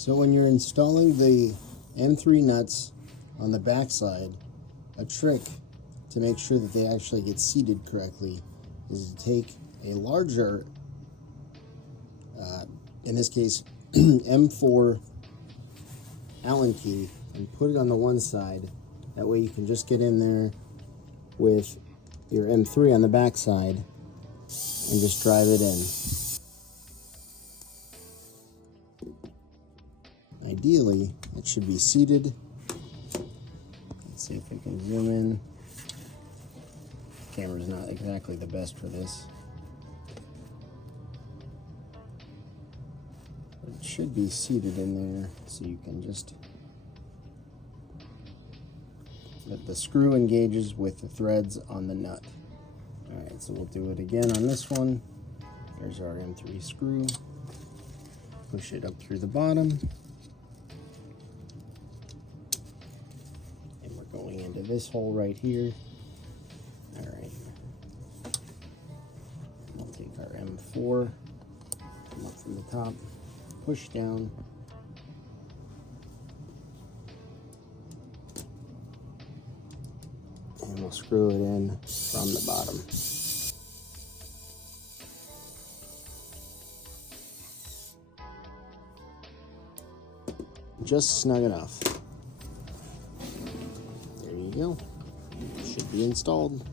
So when you're installing the M3 nuts on the backside, a trick to make sure that they actually get seated correctly is to take a larger, in this case, M4 Allen key and put it on the one side. That way you can just get in there with your M3 on the backside and just drive it in. Ideally, it should be seated. Let's see if we can zoom in. Camera's not exactly the best for this. But it should be seated in there, so you can just let the screw engages with the threads on the nut. Alright, so we'll do it again on this one. There's our M3 screw. Push it up through the bottom. Going into this hole right here. Alright. We'll take our M4, come up from the top, push down. And we'll screw it in from the bottom. Just snug enough. Go. Should be installed.